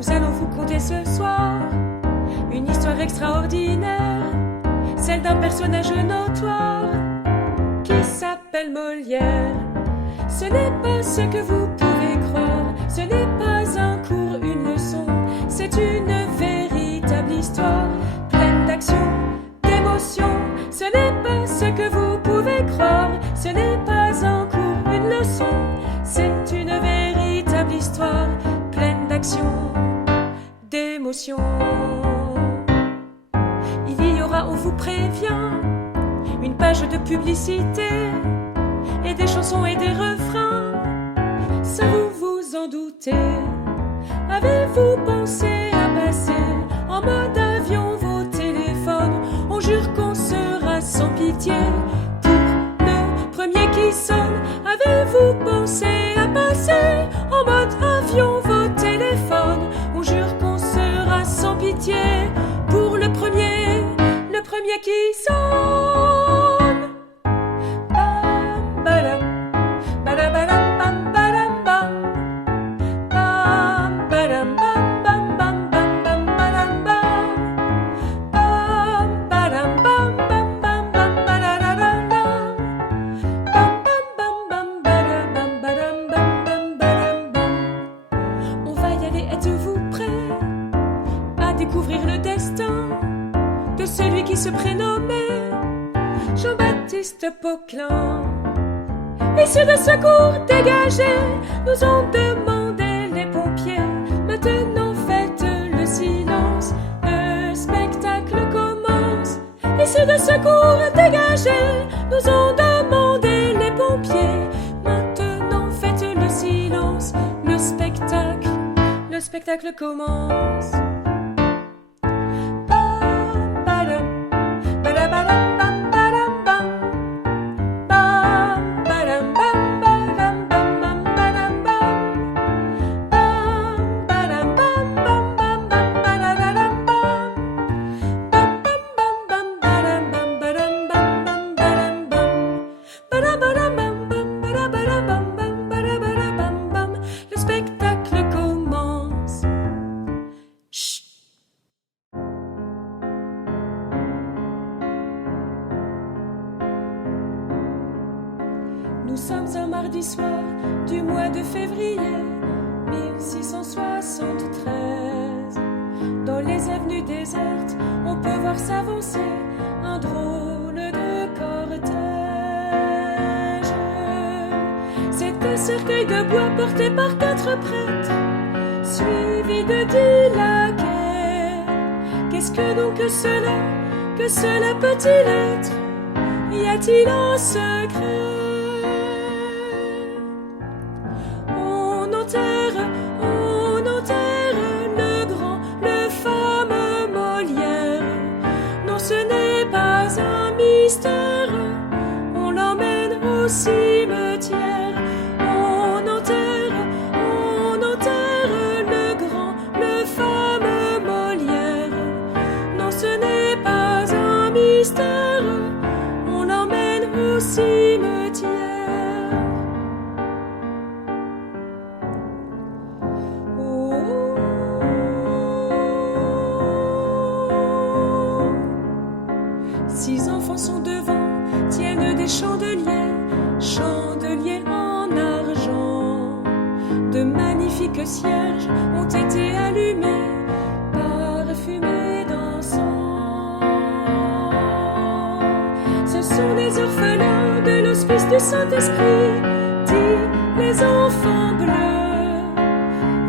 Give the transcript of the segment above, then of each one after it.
Nous allons vous conter ce soir une histoire extraordinaire, celle d'un personnage notoire qui s'appelle Molière. Ce n'est pas ce que vous pouvez croire, ce n'est pas un cours, une leçon, c'est une véritable histoire pleine d'action, d'émotion. Ce n'est pas ce que vous pouvez croire, ce n'est pas un cours, une leçon, c'est une véritable histoire pleine d'action, d'émotion. Il y aura, on vous prévient, une page de publicité et des chansons et des refrains, ça vous vous en doutez. Avez-vous pensé à passer en mode avion vos téléphones? On jure qu'on sera sans pitié pour le premier qui sonne. Avez-vous pensé à passer en mode avion vos téléphones? On jure qu'on sera sans pitié pour le premier qui sonne. Bam, badam, badabadam, bam, badam, bam. Bam, badam, bam, bam, bam, bam, bam, badam, bam. Bam, badam, bam, bam, bam, bam, badadadam. Bam, bam, bam, bam, badabam, badam, bam, bam, badam, bam. On va y aller, êtes-vous prêts à découvrir le destin de celui qui se prénommait Jean-Baptiste Poquelin? Issus de secours dégagés, nous ont demandé les pompiers. Maintenant faites le silence, le spectacle commence. Issus de secours dégagés, nous ont demandé les pompiers. Maintenant faites le silence, le spectacle commence. Le spectacle commence. Chut. Nous sommes un mardi soir du mois de février 1673. Dans les avenues désertes, on peut voir s'avancer un drôle de cortège. C'est un cercueil de bois porté par 4 prêtres, suivi de 10 laquais. Qu'est-ce que donc que cela peut-il être? Y a-t-il un secret? On enterre le grand, le fameux Molière. Non, ce n'est pas un mystère, on l'emmène au cimetière. On enterre le grand, le fameux Molière. Non, ce n'est pas un mystère, on l'emmène au cimetière. Six enfants sont devant, tiennent des chandeliers, chandeliers en argent. De magnifiques cierges ont été allumés, parfumés d'encens. Ce sont les orphelins de l'hospice du Saint-Esprit, dit les enfants bleus.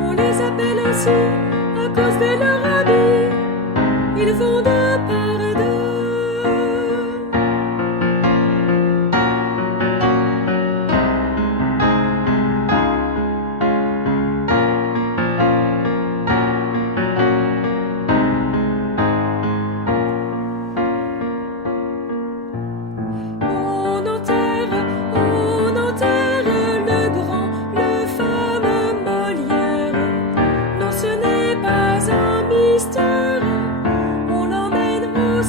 On les appelle ainsi à cause de leur habit, ils vont de part et d'autre. On enterre le grand, le fameux Molière. Non, ce n'est pas un mystère, on l'emmène au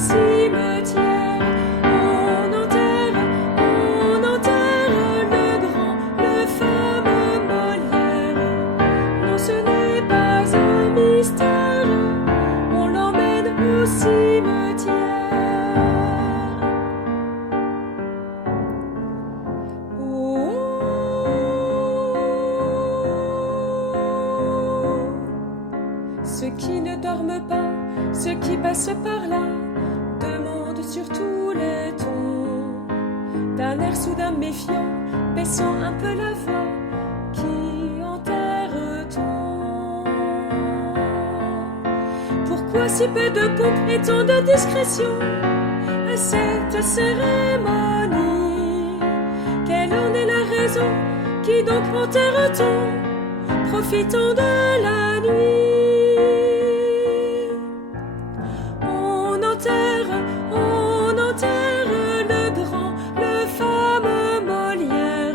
passe par là, demande sur tous les tons, d'un air soudain méfiant, baissant un peu la voix, qui enterre-t-on? Pourquoi si peu de pompe et tant de discrétion à cette cérémonie? Quelle en est la raison? Qui donc enterre-t-on, profitant de la nuit? On enterre le grand, le fameux Molière.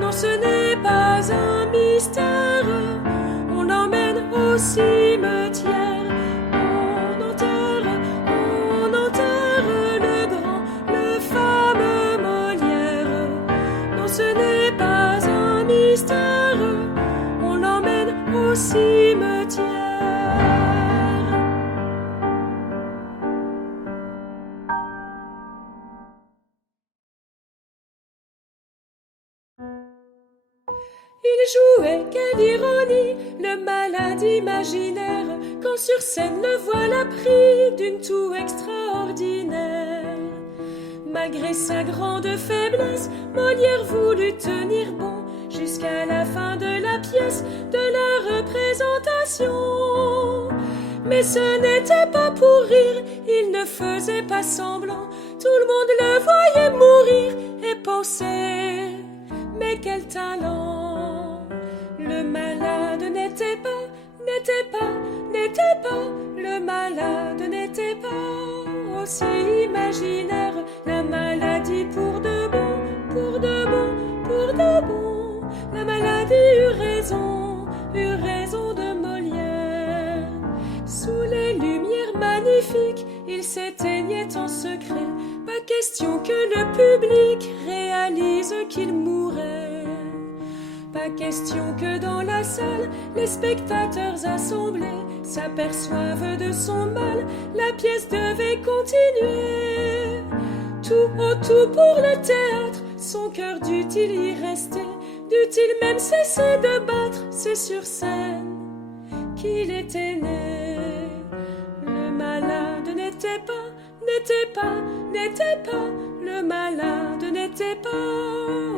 Non, ce n'est pas un mystère, on l'emmène au cimetière. On enterre le grand, le fameux Molière. Non, ce n'est pas un mystère, on l'emmène au cimetière. Il jouait, quelle ironie, le malade imaginaire, quand sur scène le voilà pris d'une toux extraordinaire. Malgré sa grande faiblesse, Molière voulut tenir bon jusqu'à la fin de la pièce, de la représentation. Mais ce n'était pas pour rire, il ne faisait pas semblant, tout le monde le voyait mourir et pensait, mais quel talent! Le malade n'était pas, le malade n'était pas aussi imaginaire, la maladie pour de bon, la maladie eut raison de Molière. Sous les lumières magnifiques, il s'éteignait en secret, pas question que le public réalise qu'il mourait. Pas question que dans la salle, les spectateurs assemblés s'aperçoivent de son mal, la pièce devait continuer. Tout en tout pour le théâtre, son cœur dut-il y rester, dut-il même cesser de battre, c'est sur scène qu'il était né. Le malade n'était pas, le malade n'était pas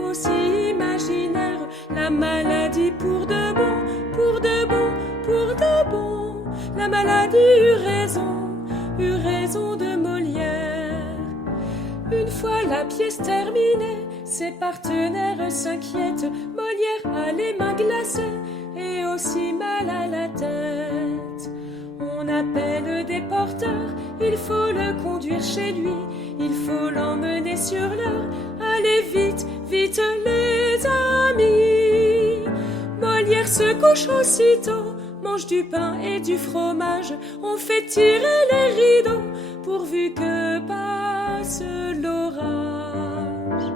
aussi imaginaire, la maladie pour de bon, la maladie eut raison de Molière. Une fois la pièce terminée, ses partenaires s'inquiètent, Molière a les mains glacées et aussi mal à la tête. On appelle des porteurs, il faut le conduire chez lui, il faut l'emmener sur l'heure, allez vite, vite les amis. Molière se couche aussitôt, mange du pain et du fromage, on fait tirer les rideaux, pourvu que passe l'orage.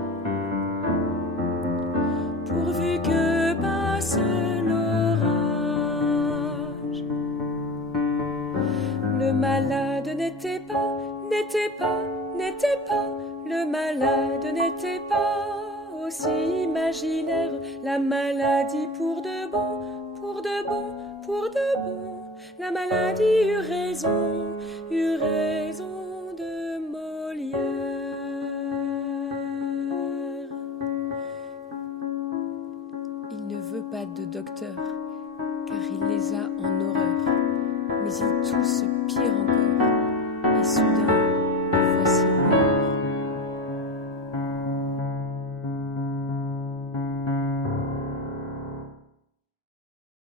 Pourvu que passe l'orage. Le malade n'était pas, le malade n'était pas aussi imaginaire, la maladie pour de bon, la maladie eut raison de Molière. Il ne veut pas de docteur, car il les a en horreur, mais il tousse pire encore, et soudain